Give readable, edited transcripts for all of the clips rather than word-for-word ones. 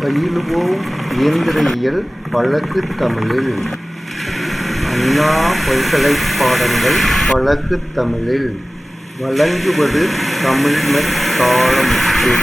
பயிலுவோம் இயந்திரவியல் வழக்குத் தமிழில். அண்ணா பல்கலைப் பாடங்கள் வழக்குத் தமிழில். வழங்குவது தமிழ்மெட் தாளமுத்து.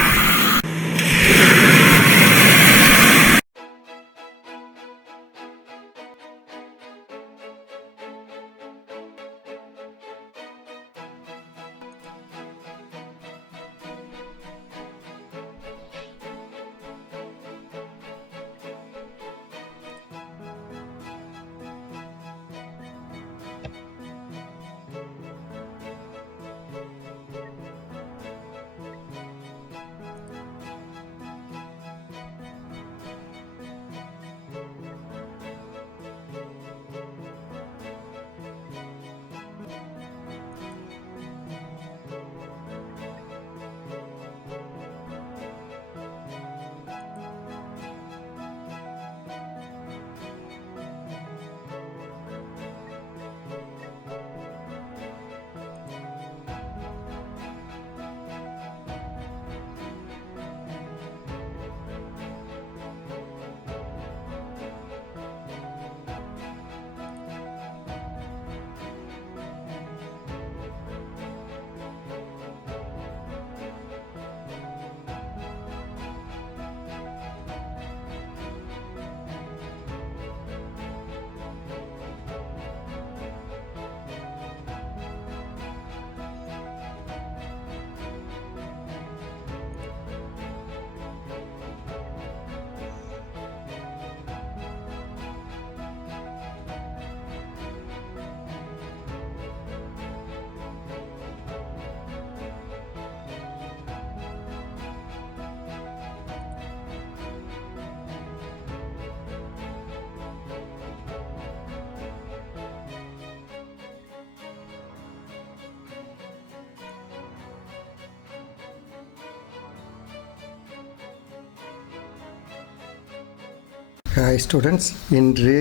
Hi students, இன்று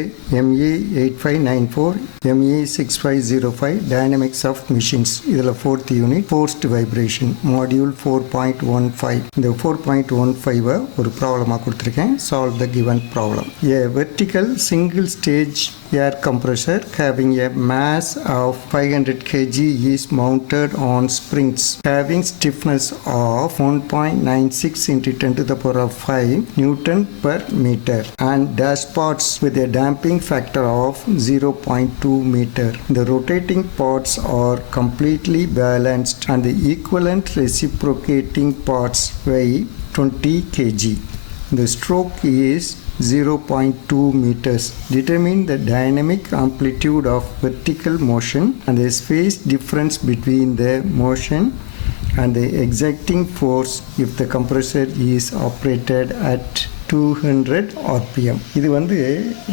ME 8594 ME 6505 Dynamics of Machines இதில் 4th unit Forced Vibration Module 4.15. இந்த 4.15 ஒரு ப்ராப்ளமாக கொடுத்துருக்கேன். Solve the given problem. A vertical single stage air compressor having a mass of 500 kg is mounted on springs having stiffness of 1.96 into 10 to the power of 5 Newton per meter and dashpots with a damping factor of 0.2 meter. The rotating parts are completely balanced and the equivalent reciprocating parts weigh 20 kg. The stroke is 0.2 meters. Determine the dynamic amplitude of vertical motion and the space difference between the motion and the exacting force if the compressor is operated at 200 RPM. இது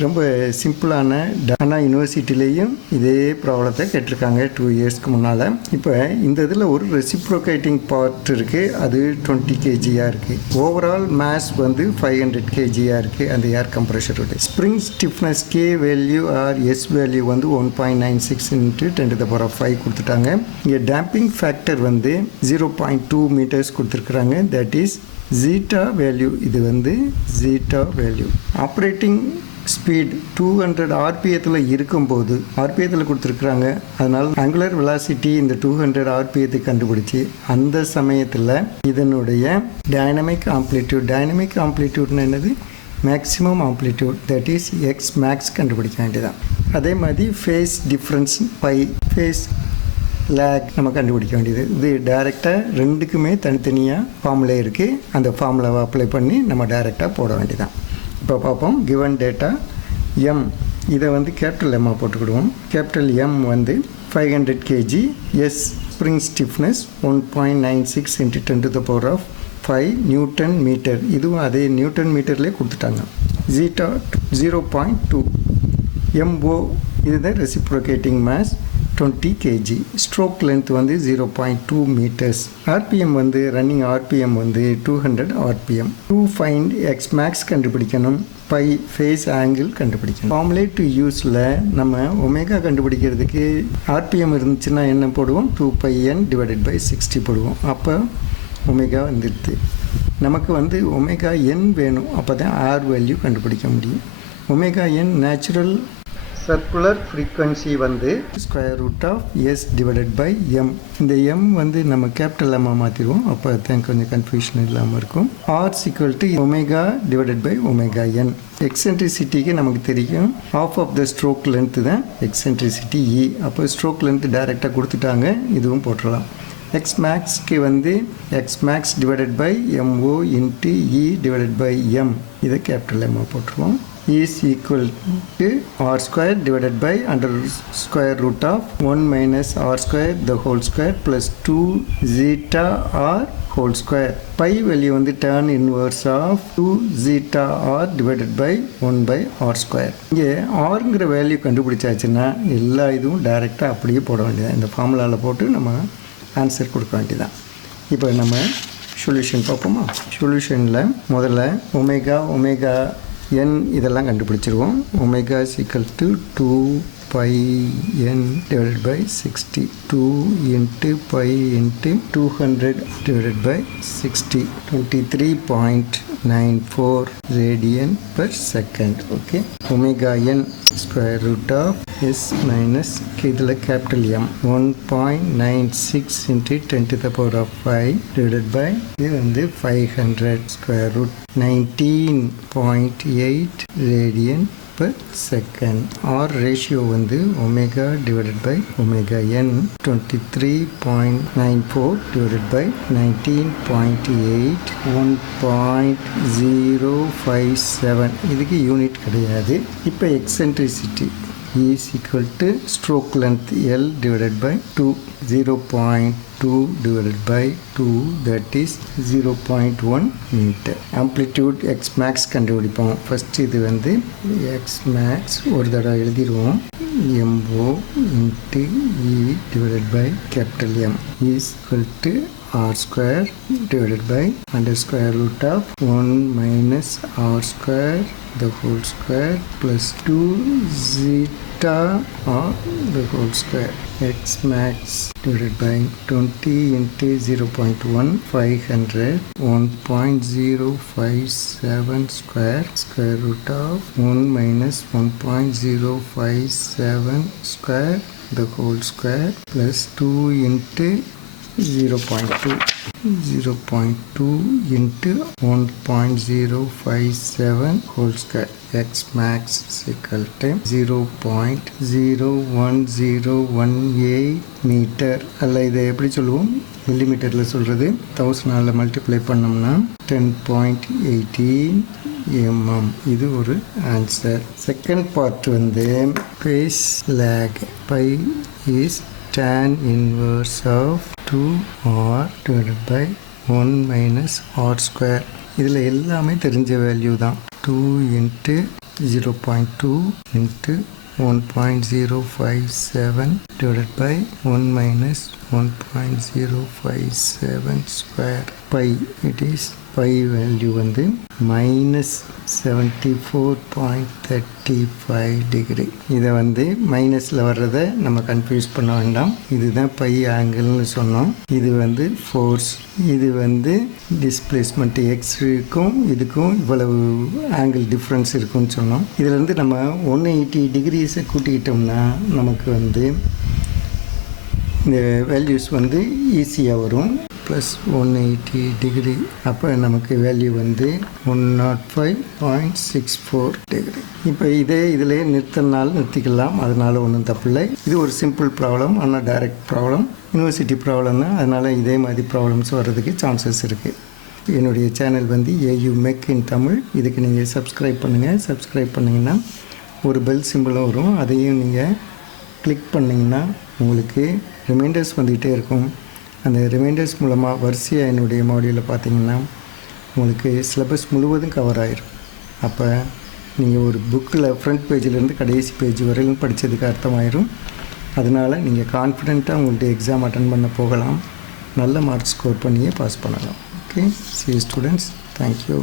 ரொம்ப சிம்பிளான அண்ணா யூனிவர்சிட்டிலையும் இதே ப்ராப்ளத்தை கேட்டிருக்காங்க 2 இயர்ஸ்க்கு முன்னால். இப்போ இந்த இதில் ஒரு ரெசிப்ரோகேட்டிங் பார்ட் இருக்குது, அது 20 kgயாக இருக்குது. ஓவரால் மேஸ் 500 kgயாக இருக்குது அந்த ஏர் கம்ப்ரெஷரோட. Spring stiffness K value or S value 1.96 into 10 to the power of 5 கொடுத்துட்டாங்க. இங்கே டேம்பிங் ஃபேக்டர் 0.2 மீட்டர்ஸ் கொடுத்துருக்குறாங்க. That is zeta value. இது zeta வேல்யூ. ஆப்ரேட்டிங் ஸ்பீட் 200 RPMத்தில் இருக்கும்போது RPMத்தில் கொடுத்துருக்குறாங்க. அதனால் ஆங்குலர் வெலாசிட்டி இந்த 200 RPMத்தை கண்டுபிடிச்சி அந்த சமயத்தில் இதனுடைய டைனமிக் ஆம்ப்ளிடியூட்னு என்னது, maximum amplitude, that is X max கண்டுபிடிக்க வேண்டியதான். அதே மாதிரி phase difference pi, phase lag நம்ம கண்டுபிடிக்க வேண்டியது. இது டைரெக்டாக ரெண்டுக்குமே தனித்தனியாக ஃபார்முலா இருக்குது. அந்த ஃபார்முலாவை அப்ளை பண்ணி நம்ம டைரெக்டாக போட வேண்டியதான். இப்போ பார்ப்போம். கிவன் டேட்டா எம், இதை கேபிட்டல் எம்மாக போட்டுக்கிடுவோம். Capital M 500 kg, S spring stiffness 1.96 into 10 to the power of 5 newton metre. இதுவும் அதே நியூட்டன் மீட்டர்லேயே கொடுத்துட்டாங்க. ஜீட்டா 0.2. எம்ஓ இதுதான் reciprocating mass 20 kg. Stroke length 0.2 metres. RPM running RPM 200 RPM. To find X max கண்டுபிடிக்கணும், pi phase angle கண்டுபிடிக்கணும். Formulate யூஸில் நம்ம omega கண்டுபிடிக்கிறதுக்கு ஆர்பிஎம் இருந்துச்சுன்னா என்ன போடுவோம், 2πn/60 போடுவோம். அப்போ ஒமேகா வந்துடுது. நமக்கு வந்து ஒமேகா என் வேணும், அப்போ தான் ஆர் வேல்யூ கண்டுபிடிக்க முடியும். Omega N natural circular frequency வந்து square root of S divided by M. இந்த எம் வந்து நம்ம கேபிட்டல் எம்மாக மாற்றிடுவோம், அப்போ தான் கொஞ்சம் கன்ஃபியூஷன் இல்லாமல் இருக்கும். R equal to omega divided by omega N. எக்ஸென்ட்ரிசிட்டிக்கு நமக்கு தெரியும் half of the stroke length தான் எக்ஸென்ட்ரிசிட்டி இ. அப்போ ஸ்ட்ரோக் லென்த்து டைரெக்டாக கொடுத்துட்டாங்க, இதுவும் போட்டுடலாம். எக்ஸ் மேக்ஸ்க்கு வந்து X max divided by M O into E divided by M, இதை கேபிட்டல் எம்மாக போட்டுருவோம். is equal to r square divided by under square root of 1 minus r square the whole square plus 2 zeta r whole square. Pi value வந்து tan inverse of 2 zeta r divided by 1 by r square. இங்கே rங்கிற value கண்டுபிடிச்சாச்சுன்னா எல்லா இதுவும் டைரெக்டாக அப்படியே போட வேண்டியதான். இந்த ஃபார்முலாவில் போட்டு நம்ம ஆன்சர் கொடுக்க வேண்டியதான். இப்போ நம்ம சொல்யூஷன் பார்ப்போமா? சொல்யூஷனில் முதல்ல ஒமேகா n இதெல்லாம் கண்டுபிடிச்சிருவோம். Omega is equal to 2 pi n divided by 60, 2 into pi into 200 divided by 60, 23.94 radian per second. Okay, omega n square root of s minus இதில் capital M 1.96 into 10 to the power of 5 divided by இது வந்து 500 square root 19.8 radian per second. R ratio வந்து omega divided by omega n 23.94 divided by 19.8 1.057. இதுக்கு unit கிடையாது. இப்போ eccentricity is equal to stroke length L divided by 2, 0.2 divided by 2, that is 0.1 meter. Amplitude x max கண்டுபிடிப்போம். First இது வந்து x max ஒரு தடவை எழுதிடுவோம். MO into E divided by capital M is equal to r square divided by under square root of 1 minus r square the whole square plus 2 zeta r the whole square. X max divided by 20 into 0.1 500 1.057 square root of 1 minus 1.057 square the whole square plus 2 into 0.2 into 1.057 whole square. X max is equal to 0.01018 meter. அல்ல இதை எப்படி சொல்லுவோம்? மில்லிமீட்டரில் சொல்கிறது. 1000 multiply பண்ணோம்னா 10.18 mm. இது ஒரு answer. Second part வந்து phase lag. Pi is tan inverse of 2r divided by 1 minus r square. இதில் எல்லாமே தெரிஞ்ச வேல்யூ தான். 2 into 0.2 into 1.057 divided by 1 minus 1.057 square. Pi, it is pi value வந்து -74.35 டிகிரி. இதை வந்து மைனஸில் வர்றதை நம்ம கன்ஃபியூஸ் பண்ண வேண்டாம். இதுதான் பை ஆங்கிள்னு சொன்னோம். இது வந்து ஃபோர்ஸ், இது வந்து டிஸ்பிளேஸ்மெண்ட். எக்ஸுக்கும் இதுக்கும் இவ்வளவு ஆங்கிள் டிஃப்ரென்ஸ் இருக்குன்னு சொன்னோம். இதிலேருந்து நம்ம 180 டிகிரிஸை கூட்டிக்கிட்டோம்னா நமக்கு வந்து இந்த வேல்யூஸ் வந்து ஈஸியாக வரும். ப்ளஸ் 180 டிகிரி, அப்போ நமக்கு வேல்யூ வந்து 105.64 டிகிரி. இப்போ இதிலே நிறுத்தினாலும் நிறுத்திக்கலாம், அதனால் ஒன்றும் தப்பில்லை. இது ஒரு சிம்பிள் ப்ராப்ளம், ஆனால் டைரக்ட் ப்ராப்ளம், யூனிவர்சிட்டி ப்ராப்ளம் தான். அதனால் இதே மாதிரி ப்ராப்ளம்ஸ் வர்றதுக்கு சான்சஸ் இருக்குது. என்னுடைய சேனல் வந்து AU MEC in தமிழ். இதுக்கு நீங்கள் சப்ஸ்கிரைப் பண்ணுங்கள். சப்ஸ்கிரைப் பண்ணிங்கன்னா ஒரு பெல் சிம்பிளும் வரும், அதையும் நீங்கள் கிளிக் பண்ணிங்கன்னா உங்களுக்கு ரிமைண்டர்ஸ் வந்துக்கிட்டே இருக்கும். அந்த ரிமைண்டர்ஸ் மூலமாக வரிசையாக என்னுடைய மாடியூலில் பார்த்தீங்கன்னா உங்களுக்கு சிலபஸ் முழுவதும் கவர் ஆகிடும். அப்போ நீங்கள் ஒரு புக்கில் ஃப்ரண்ட் பேஜிலேருந்து கடைசி பேஜ் வரையிலும் படித்ததுக்கு அர்த்தமாயிரும். அதனால் நீங்கள் கான்ஃபிடெண்ட்டாக உங்கள்கிட்ட எக்ஸாம் அட்டன் பண்ண போகலாம். நல்ல மார்க் ஸ்கோர் பண்ணியே பாஸ் பண்ணலாம். Okay, see you students. Thank you.